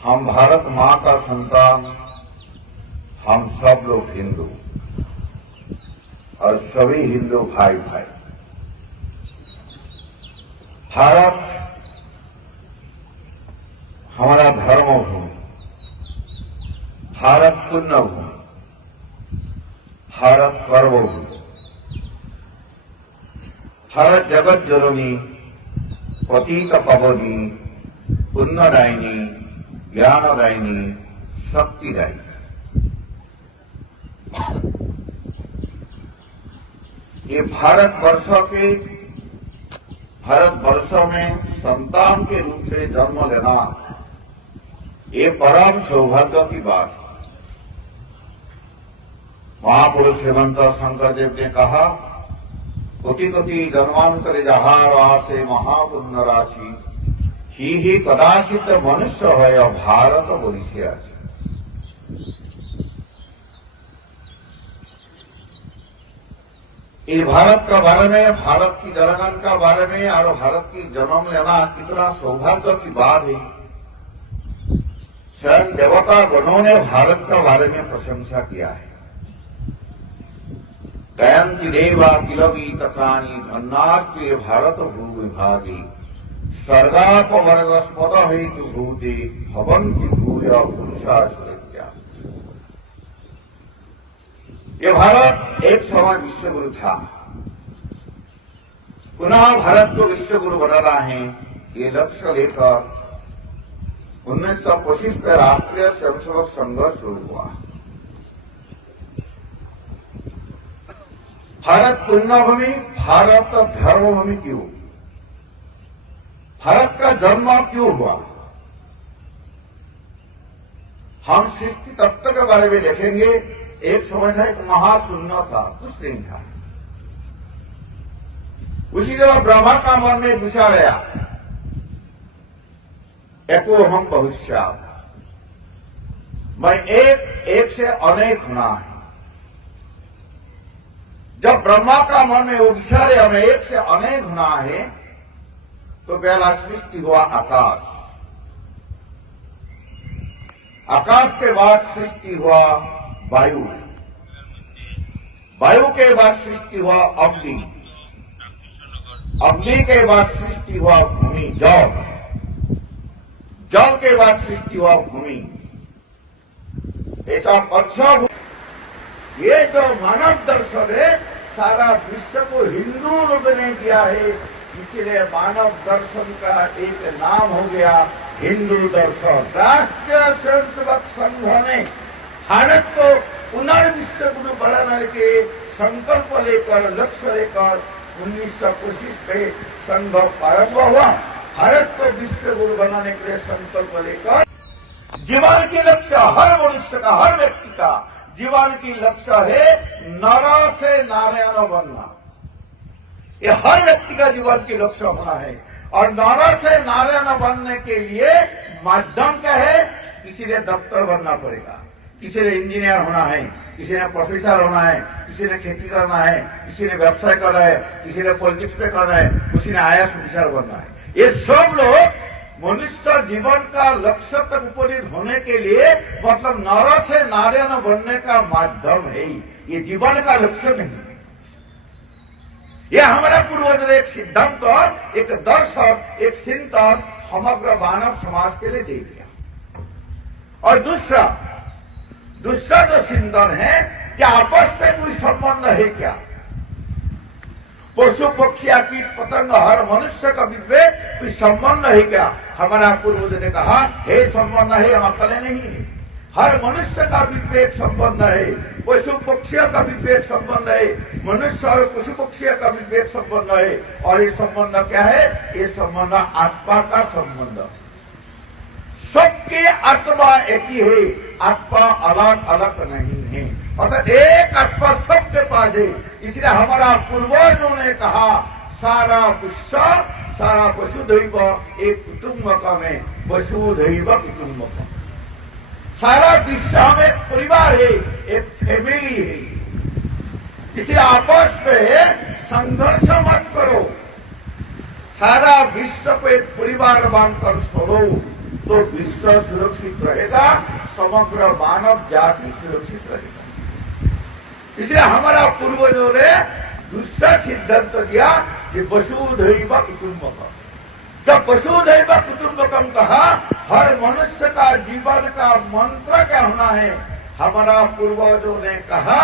हम भारत मां का संतान, हम सब लोग हिंदू और सभी हिंदू भाई भाई। भारत हमारा धर्म भूमि, भारत पुण्य भूमि, भारत पर्व भूमि, भारत जगत जननी, पतित पावनी, पुण्यदायिनी, ज्ञानदायिनी, शक्तिदायिनी। ये भारतवर्ष में संतान के रूप में जन्म लेना, ये परम सौभाग्य की बात है। महापुरुष श्रीमंत शंकरदेव ने कहा, कोटि कोटि जन्मांतरे जहार से महापुण्य राशि ही कदाचित मनुष्य है भारत बोलिसे आछि। ये भारत का बारे में, भारत की जनगण का बारे में और भारत की जन्म लेना कितना सौभाग्य की बात है। स्वयं देवता गणों ने भारत का बारे में प्रशंसा किया है। गायन्ति देवा किलगीतकानि धन्नास्ते भारत भूविभागे स्वर्गापवर्गस्पद हेतु भूते भवन्ति भूय पुरुषा सुरक्षा। ये भारत एक समय विश्वगुरु था, पुनः भारत को विश्वगुरु बनाना है, ये लक्ष्य लेकर 1925 में राष्ट्रीय स्वयंसेवक संघ शुरू हुआ। भारत पुण्यभूमि, भारत धर्मभूमि क्यों? भारत का जन्म क्यों हुआ? हम सृष्टि तत्व के बारे में देखेंगे। एक समय था, एक महाशून्य था, कुछ नहीं था। उसी जगह ब्रह्मा का मन में विचार आया, एको हम बहुश्याम, मैं एक से अनेक होना है। जब ब्रह्मा का मन में वो विचार है हमें एक से अनेक होना है, तो पहला सृष्टि हुआ आकाश। आकाश के बाद सृष्टि हुआ वायु, वायु के बाद सृष्टि हुआ अग्नि, अग्नि के बाद सृष्टि हुआ भूमि जल, जल के बाद सृष्टि हुआ भूमि। ऐसा पंचभूत, ये जो मानव दर्शन है सारा विश्व को हिंदू लोगों ने दिया है, इसीलिए मानव दर्शन का एक नाम हो गया हिंदू दर्शन। राष्ट्रीय स्वयंसेवक संघ ने भारत को पुनर्विश्व गुरु बनाने के संकल्प लेकर, लक्ष्य लेकर 1925 में संघ प्रारंभ हुआ। भारत को विश्व गुरु बनाने के लिए संकल्प लेकर जीवन की लक्ष्य, हर मनुष्य का, हर व्यक्ति का जीवन की लक्ष्य है नर से नारायण बनना। ये हर व्यक्ति का जीवन की लक्ष्य होना है। और नर से नारायण बनने के लिए माध्यम क्या है? किसी ने डॉक्टर बनना पड़ेगा, किसी ने इंजीनियर होना है, किसी ने प्रोफेसर होना है, किसी ने खेती करना है, किसी ने व्यवसाय करना है, किसी ने पॉलिटिक्स पे करना है, किसी ने IAS ऑफिसर बनना है। ये सब लोग मनुष्य जीवन का लक्ष्य तक उपनीत होने के लिए, मतलब नर से नारायण बनने का माध्यम है। ये जीवन का लक्ष्य नहीं है। ये हमारा पूर्वज ने एक सिद्धांत, एक दर्शन, एक चिंतन समग्र मानव समाज के लिए दे दिया। और दूसरा जो चिंतन है कि आपस में कोई संबंध है क्या? पशु पक्षी कीट पतंग हर मनुष्य का विवेक कोई संबंध है क्या? हमारा पूर्वज ने कहा, हे संबंध है, हम अकेले नहीं है। हर मनुष्य का विवेक संबंध है, पशु पक्षियों का विवेक संबंध है, मनुष्य और पशु पक्षियों का विवेक संबंध है। और ये संबंध क्या है? ये संबंध आत्मा का संबंध। सबकी आत्मा एक ही है, आत्मा अलग अलग नहीं है। अर्थात एक आत्मा सबके पास है। इसलिए हमारा पूर्वजों ने कहा, सारा विश्व, सारा वसुधैव एक कुटुंबकम है, वसुधैव कुटुंबकम। सारा विश्व में एक परिवार है, एक फैमिली है। इसलिए आपस में संघर्ष मत करो, सारा विश्व को एक परिवार मानकर छोड़ो। तो विश्व सुरक्षित रहेगा, समग्र मानव जाति सुरक्षित रहेगा। इसलिए हमारा पूर्वजों ने दूसरा सिद्धांत दिया कि वसुधैव कुटुंबकम। जब वसुधैव कुटुंबकम कहा, हर मनुष्य का जीवन का मंत्र क्या होना है? हमारा पूर्वजों ने कहा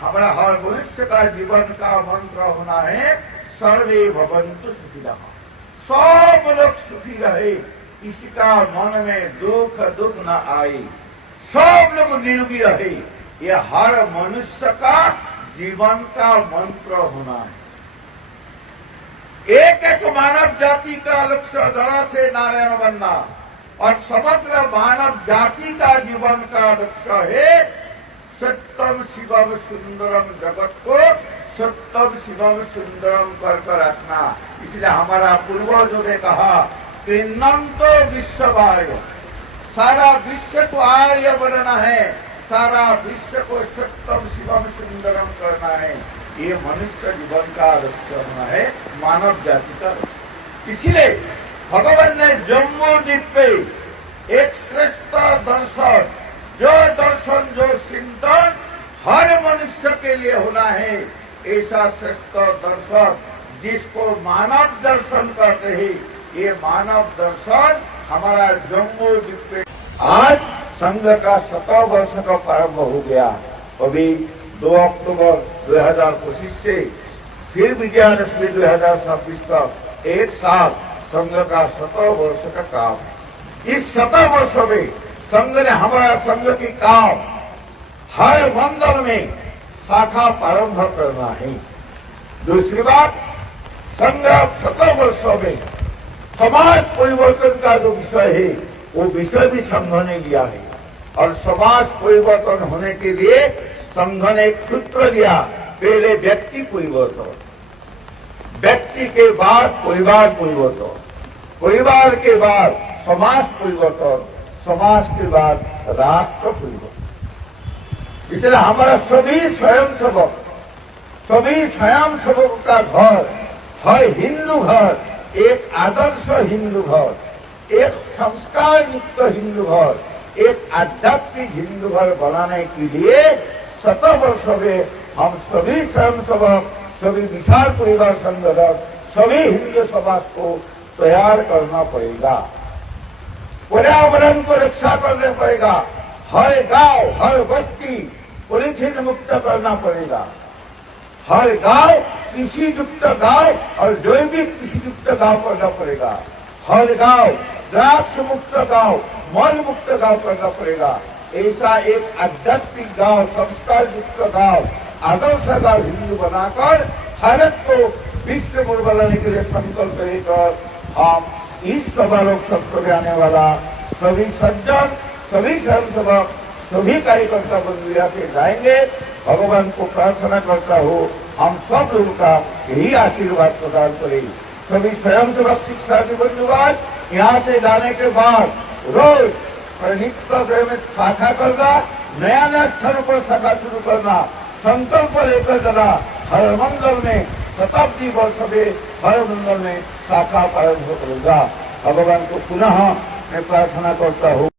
हमारा हर मनुष्य का जीवन का मंत्र होना है सर्वे भवन्तु सुखिनः। सब लोग सुखी रहे, इसका मन में दुख न आए, सब लोग निरोगी रहे, ये हर मनुष्य का जीवन का मंत्र होना है। एक एक मानव जाति का लक्ष्य धरा से नारायण बनना और समग्र मानव जाति का जीवन का लक्ष्य है सत्यम शिवम सुंदरम, जगत को सत्यम शिवम सुंदरम कर रखना। इसलिए हमारा पूर्वजों ने कहा तो विश्व आर्य, सारा विश्व को आर्य बनना है, सारा विश्व को सत्यम शिवम सुंदरम करना है। ये मनुष्य जीवन का लक्ष्य होना है, मानव जाति का। इसीलिए भगवान ने जम्मू द्वीप पे एक श्रेष्ठ दर्शन, जो दर्शन जो चिंतन हर मनुष्य के लिए होना है, ऐसा श्रेष्ठ दर्शन जिसको मानव दर्शन कहते हैं, ये मानव दर्शन हमारा जम्मू द्वीप पे आज संघ का 100 वर्ष का प्रारंभ हो गया। अभी 2 अक्टूबर 2025 से फिर विजयादशमी 2026 तक एक साल संघ का 100 वर्ष का काम। इस 100 वर्षों में संघ ने हमारा संघ की काम हर मंडल में शाखा प्रारंभ करना है। दूसरी बात, संघ 100 वर्षों में समाज परिवर्तन का जो विषय है वो विषय भी संघ ने लिया है और समाज परिवर्तन होने के लिए संघ ने एक सूत्र दिया, पहले व्यक्ति परिवर्तन, व्यक्ति के बाद परिवार परिवर्तन, परिवार के बाद समाज परिवर्तन, समाज के बाद राष्ट्र परिवर्तन। इसलिए हमारा सभी स्वयंसेवक का घर, हर हिंदू घर एक आदर्श हिंदू घर, एक संस्कार युक्त हिंदू घर, एक आध्यात्मिक हिंदू घर बनाने के लिए 100 वर्षों में हम सभी स्वयंसेवक, सभी विशाल परिवार संगठन, सभी हिंदू समाज को तैयार करना पड़ेगा। पर्यावरण को रक्षा करना पड़ेगा। हर गांव, हर बस्ती पॉलीथीन मुक्त करना पड़ेगा। हर गांव कृषि युक्त गांव और जैविक कृषि युक्त गांव करना पड़ेगा। हर गांव द्राक्ष मुक्त गांव, मल मुक्त गांव करना पड़ेगा। ऐसा एक आध्यात्मिक गांव, संस्कार युक्त गांव, आदर्श गांव हिंदू बनाकर भारत को विश्व गुरु बनाने के लिए संकल्प लेकर हम इस समारोह सत्र में आने वाला सभी सज्जन, सभी स्वयंसेवक, सभी कार्यकर्ता बंधुआ से जाएंगे। भगवान को प्रार्थना करता हूँ हम सब लोगों का यही आशीर्वाद प्रदान करें। सभी स्वयंसेवक शिक्षार्थी बंधुगण यहाँ से जाने के बाद रोज नित्य शाखा करना, नया स्थानों पर शाखा शुरू करना, संकल्प लेकर जाना। हर मंडल में शताब्दी वर्ष में हर मंडल में शाखा प्रारंभ करूंगा। भगवान को पुनः मैं प्रार्थना करता हूँ।